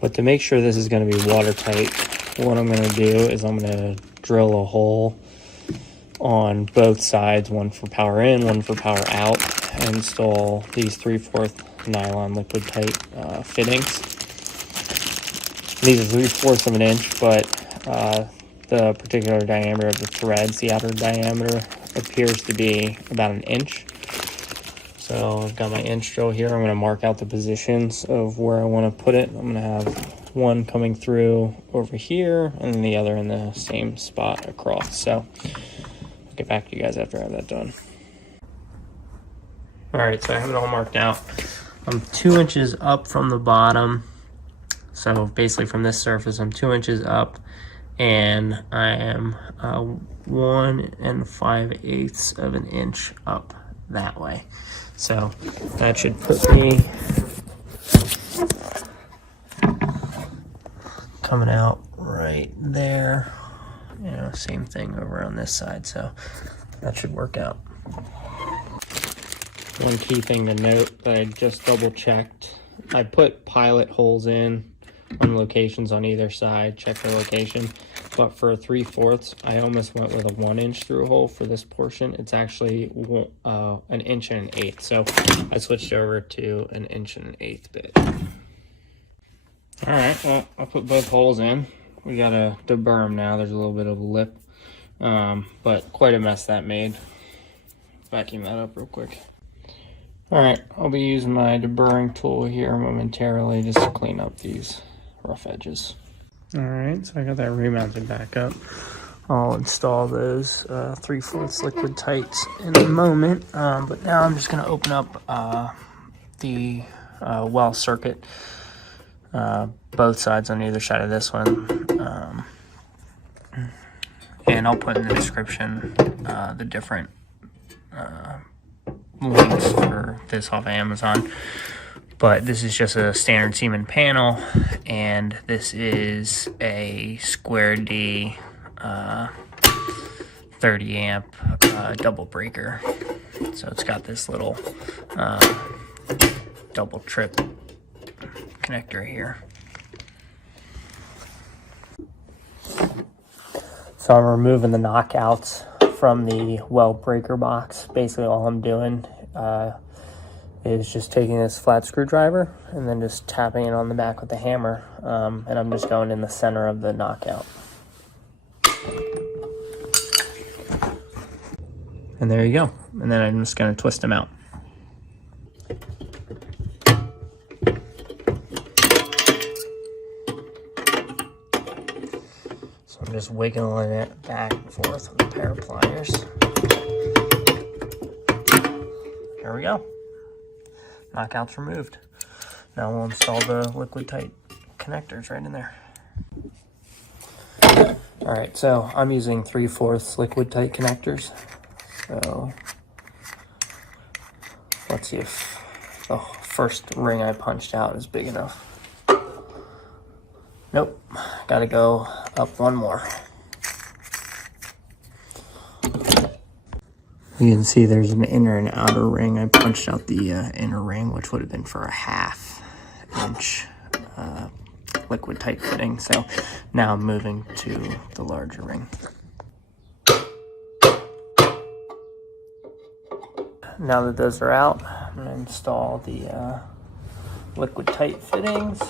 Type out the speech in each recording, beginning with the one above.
But to make sure this is going to be watertight, what I'm going to do is I'm going to drill a hole on both sides, one for power in, one for power out, and install these 3/4 nylon liquid tight fittings. These are 3/4 of an inch, but the particular diameter of the threads, the outer diameter, appears to be about an inch. So I've got my inch drill here. I'm going to mark out the positions of where I want to put it. I'm going to have one coming through over here and then the other in the same spot across. So I'll get back to you guys after I have that done. All right, so I have it all marked out. I'm 2 inches up from the bottom. So basically from this surface, I'm 2 inches up, and I am 1 5/8 of an inch up that way. So that should put me coming out right there. You know, same thing over on this side. So that should work out. One key thing to note that I just double checked, I put pilot holes in on locations on either side, check the location, but for 3/4, I almost went with a 1 inch through hole for this portion. It's actually 1 inch and 1/8, so I switched over to 1 inch and 1/8 bit. All right, well, I'll put both holes in. We gotta deburr them now. There's a little bit of a lip, but quite a mess that made. Vacuum that up real quick. All right, I'll be using my deburring tool here momentarily just to clean up these rough edges. All right, so I got that remounted back up. I'll install those 3/4 liquid tights in a moment, but now I'm just gonna open up the well circuit, both sides on either side of this one, and I'll put in the description the different links for this off of Amazon. But this is just a standard Siemens panel, and this is a Square D 30 amp double breaker. So it's got this little double trip connector here. So I'm removing the knockouts from the well breaker box. Basically all I'm doing is just taking this flat screwdriver and then just tapping it on the back with the hammer, and I'm just going in the center of the knockout. And there you go. And then I'm just going to twist them out. So I'm just wiggling it back and forth with a pair of pliers. There we go. Knockouts removed. Now we'll install the liquid tight connectors right in there. All right, so I'm using 3/4 liquid tight connectors. So let's see if the first ring I punched out is big enough. Nope, gotta go up one more. You can see there's an inner and outer ring. I punched out the inner ring, which would have been for a 1/2 inch liquid tight fitting. So now I'm moving to the larger ring. Now that those are out, I'm going to install the liquid tight fittings.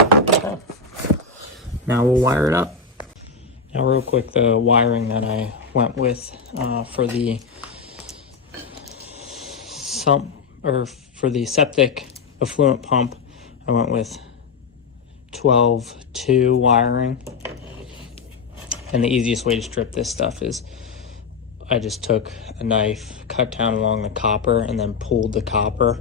Okay. Now we'll wire it up. Now real quick, the wiring that I went with for the septic effluent pump, I went with 12-2 wiring. And the easiest way to strip this stuff is I just took a knife, cut down along the copper, and then pulled the copper.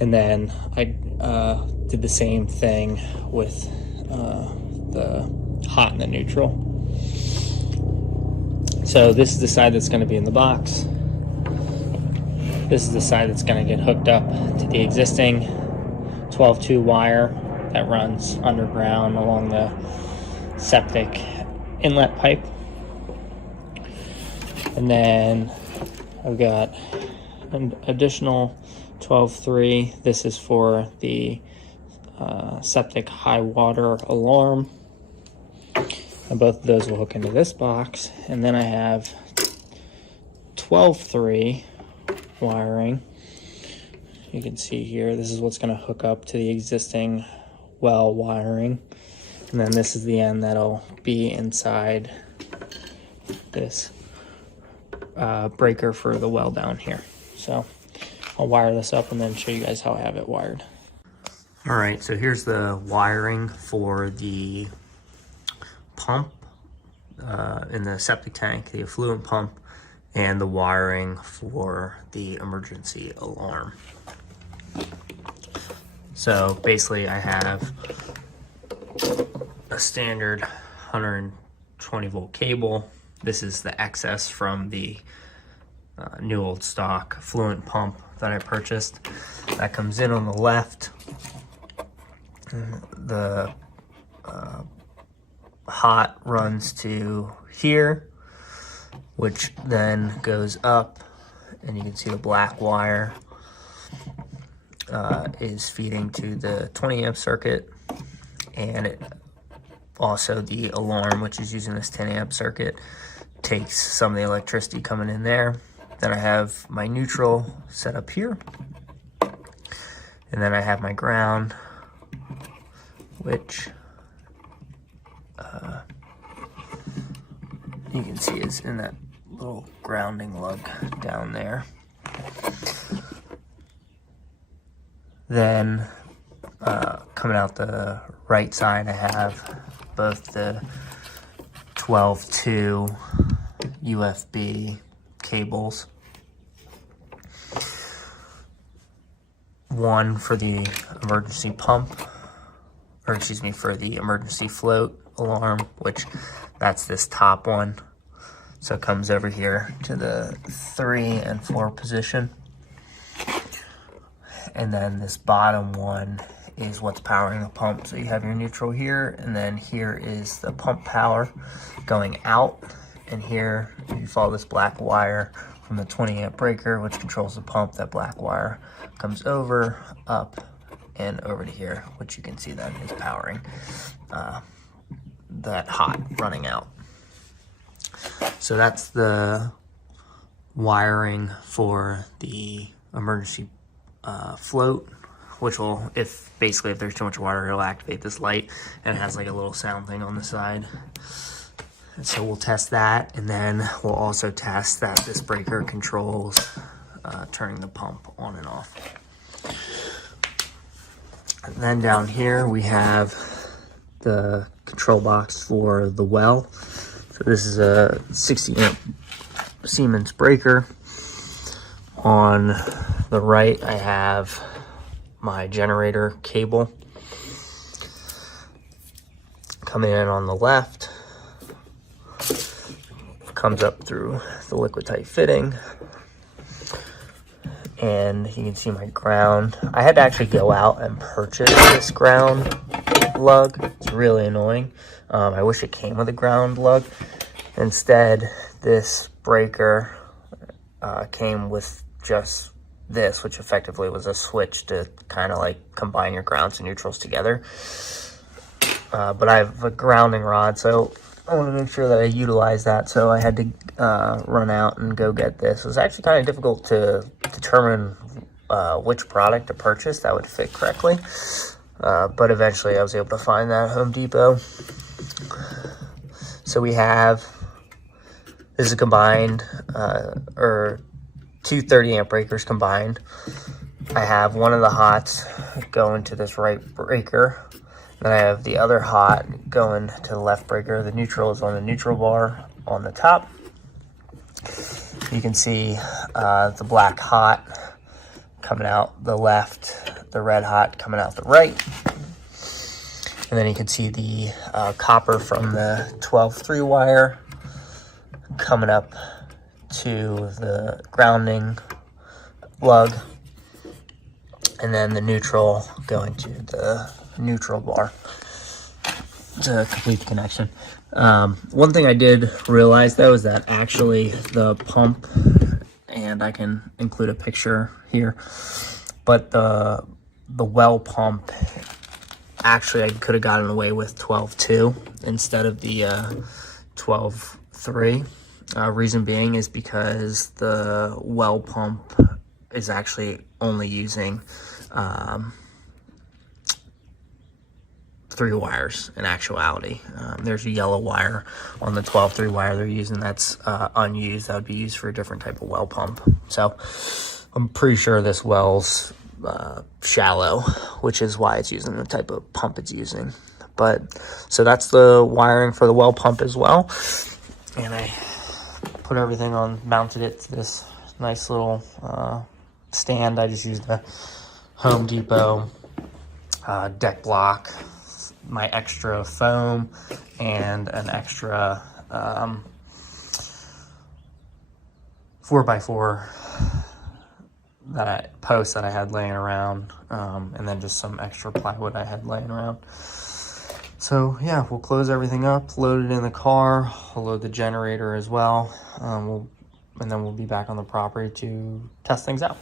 And then I did the same thing with the hot and the neutral. So this is the side that's going to be in the box. This is the side that's going to get hooked up to the existing 12-2 wire that runs underground along the septic inlet pipe. And then I've got an additional 12.3. This is for the septic high water alarm. And both of those will hook into this box. And then I have 12.3 wiring. You can see here, this is what's going to hook up to the existing well wiring. And then this is the end that'll be inside this breaker for the well down here. So I'll wire this up and then show you guys how I have it wired. All right, so here's the wiring for the pump in the septic tank, the effluent pump, and the wiring for the emergency alarm. So basically I have a standard 120 volt cable. This is the excess from the new old stock effluent pump that I purchased. That comes in on the left. The hot runs to here, which then goes up, and you can see the black wire is feeding to the 20 amp circuit, and it also the alarm, which is using this 10 amp circuit, takes some of the electricity coming in there. Then I have my neutral set up here, and then I have my ground, which you can see is in that little grounding lug down there. Then coming out the right side, I have both the 12.2 UFB cables. One for the emergency pump, or excuse me, for the emergency float alarm, which that's this top one. So it comes over here to the 3 and 4 position. And then this bottom one is what's powering the pump. So you have your neutral here, and then here is the pump power going out. And here, if you follow this black wire from the 20 amp breaker, which controls the pump, that black wire comes over, up, and over to here, which you can see then is powering that hot running out. So that's the wiring for the emergency float, which will, if there's too much water, it'll activate this light, and it has like a little sound thing on the side. And so we'll test that, and then we'll also test that this breaker controls turning the pump on and off. And then down here we have the control box for the well. So this is a 60 amp Siemens breaker. On the right I have my generator cable. Coming in on the left, comes up through the liquid tight fitting, and you can see my ground. I had to actually go out and purchase this ground lug. It's really annoying. I wish it came with a ground lug. Instead, this breaker came with just this, which effectively was a switch to kind of like combine your grounds and neutrals together. But I have a grounding rod, so I want to make sure that I utilize that. So I had to run out and go get this. It was actually kind of difficult to determine which product to purchase that would fit correctly. But eventually I was able to find that at Home Depot. So we have, this is a combined, or two 30 amp breakers combined. I have one of the hots going to this right breaker. Then I have the other hot going to the left breaker. The neutral is on the neutral bar on the top. You can see the black hot coming out the left, the red hot coming out the right. And then you can see the copper from the 12.3 wire coming up to the grounding lug. And then the neutral going to the neutral bar to complete the connection. One thing I did realize though is that actually the pump, and I can include a picture here, but the well pump, actually I could have gotten away with 12.2 instead of the 12.3. Reason being is because the well pump is actually only using 3 wires in actuality. There's a yellow wire on the 12.3 wire they're using that's unused. That would be used for a different type of well pump. So I'm pretty sure this well's shallow, which is why it's using the type of pump it's using. But so that's the wiring for the well pump as well. And I put everything on, mounted it to this nice little stand. I just used a Home Depot deck block, my extra foam, and an extra 4x4 post that I had laying around, and then just some extra plywood I had laying around. So yeah, we'll close everything up, load it in the car, I'll load the generator as well, and then we'll be back on the property to test things out.